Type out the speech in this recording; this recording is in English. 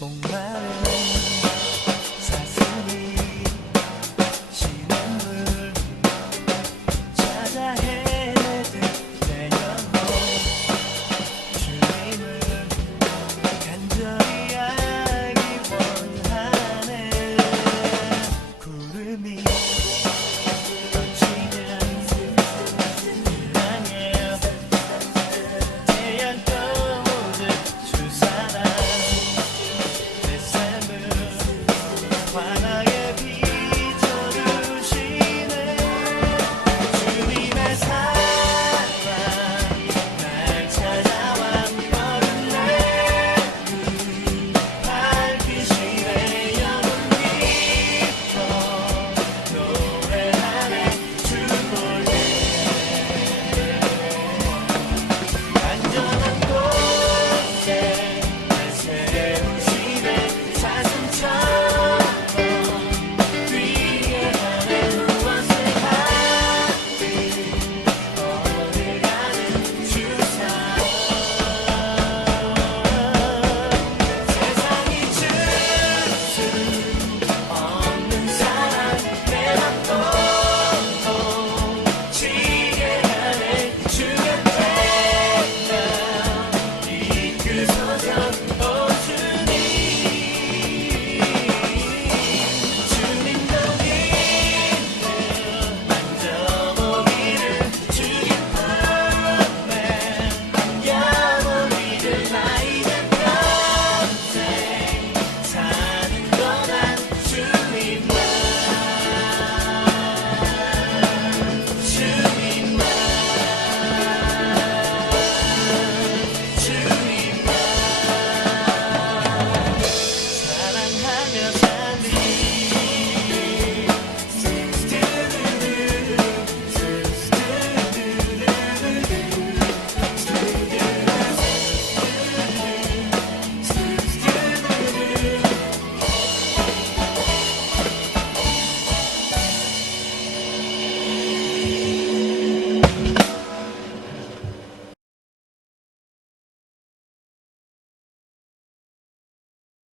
bông